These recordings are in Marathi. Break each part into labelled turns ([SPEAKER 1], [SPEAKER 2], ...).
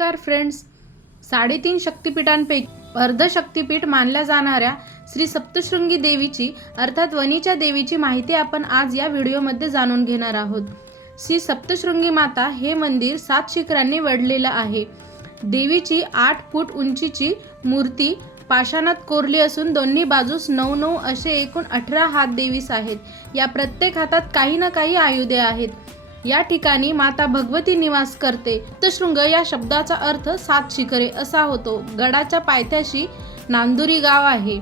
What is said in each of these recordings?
[SPEAKER 1] नमस्कार फ्रेंड्स. साडेतीन शक्तिपीठांपैकी अर्ध शक्तिपीठ मानल्या जाणाऱ्या श्री सप्तशृंगी देवीची अर्थात वनीच्या देवीची माहिती आपण आज या व्हिडिओमध्ये जाणून घेणार आहोत. श्री सप्तशृंगी माता हे मंदिर सात शिखरांनी वडलेलं आहे. देवीची आठ फूट उंचीची मूर्ती पाषाणात कोरली असून दोन्ही बाजूस नऊ नऊ असे एकूण अठरा हात देवीस आहेत. या प्रत्येक हातात काही ना काही आयुधे आहेत. या ठिकाणी माता भगवती निवास करते. सप्तशृंग या शब्दाचा अर्थ सात शिखरे असा होतो. गडाच्या पायथ्याशी नांदुरी गाव आहे.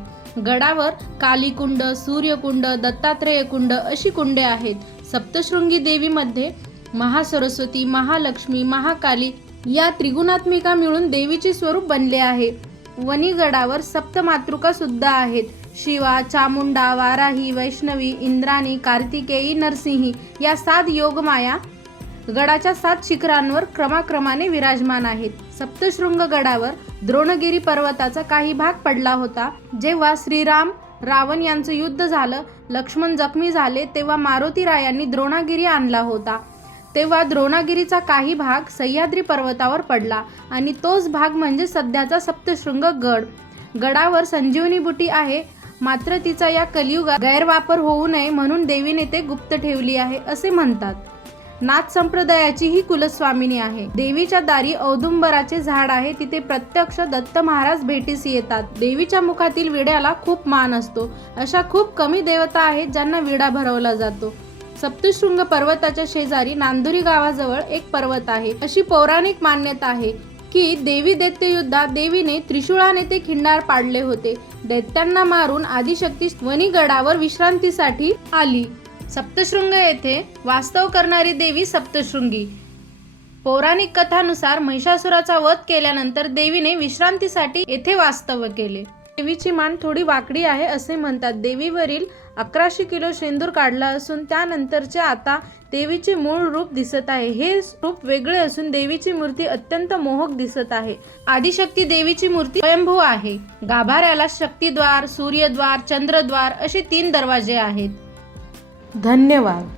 [SPEAKER 1] गडावर कालीकुंड सूर्यकुंड दत्तात्रेय कुंड अशी कुंडे आहेत. सप्तशृंगी देवीमध्ये महासरस्वती महालक्ष्मी महाकाली या त्रिगुणात्मिका मिळून देवीचे स्वरूप बनले आहे. वनी गडावर सप्तमातृका सुद्धा आहेत. शिवा चामुंडा वाराही वैष्णवी इंद्राणी कार्तिकेयी नरसिंही या सात योगमाया गडाच्या सात शिखरांवर क्रमाक्रमाने विराजमान आहेत. सप्तशृंग गडावर द्रोणगिरी पर्वताचा काही भाग पडला होता. जेव्हा श्रीराम रावण यांचं युद्ध झालं लक्ष्मण जखमी झाले तेव्हा मारुती रायांनी द्रोणागिरी आणला होता. तेव्हा द्रोणागिरीचा काही भाग सह्याद्री पर्वतावर पडला आणि तोच भाग म्हणजे सध्याचा सप्तशृंग गड. गडावर संजीवनी बुटी आहे. मात्र तिचा या कलियुगात गैरवापर होऊ नये म्हणून देवीने ते गुप्त ठेवली आहे असे म्हणतात. नाथ संप्रदायाची ही कुलस्वामिनी आहे. देवीच्या दारी औदुंबराचे झाड आहे तिथे प्रत्यक्ष दत्त महाराज भेटीस येतात. देवीच्या मुखातील विड्याला खूप मान असतो. अशा खूप कमी देवता आहेत ज्यांना विडा भरवला जातो. सप्तशृंग पर्वताच्या शेजारी नांदुरी गावाजवळ एक पर्वत आहे. अशी पौराणिक मान्यता आहे. की देवी दैत्य युद्धात देवीने त्रिशूळाने ते खिंडार पाडले होते. दैत्यांना मारून आदिशक्ती वणीगडावर विश्रांतीसाठी आली. सप्तशृंग येथे वास्तव करणारी देवी सप्तशृंगी. पौराणिक कथानुसार महिषासुराचा वध केल्यानंतर देवीने विश्रांतीसाठी येथे वास्तव्य केले. देवीची मान थोडी वाकडी आहे असे म्हणतात. देवीवरील अकराशे किलो शेंदूर काढला असून त्यानंतरचे आता देवीचे मूळ रूप दिसत आहे. हे रूप वेगळे असून देवीची मूर्ती अत्यंत मोहक दिसत आहे. आदिशक्ती देवीची मूर्ती स्वयंभू आहे. गाभाऱ्याला शक्तिद्वार सूर्यद्वार चंद्रद्वार असे तीन दरवाजे आहेत. धन्यवाद.